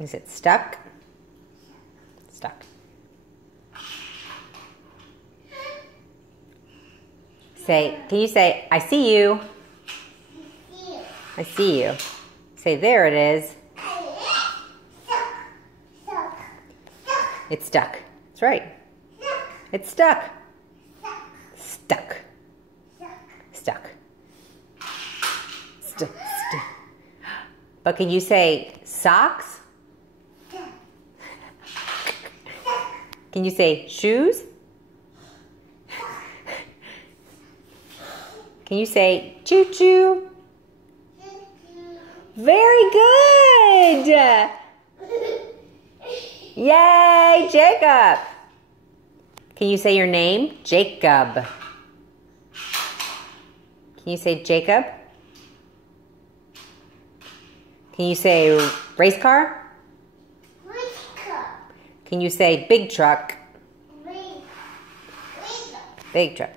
Is it stuck? Stuck. Can you say, I see you? I see you. Say, there it is. It's stuck. That's right. It's stuck. Stuck. Stuck. Stuck. But can you say socks? Can you say shoes? Can you say choo-choo? Very good! Yay, Jacob! Can you say your name? Jacob. Can you say Jacob? Can you say race car? Race car. Can you say big truck? Big truck. Big truck.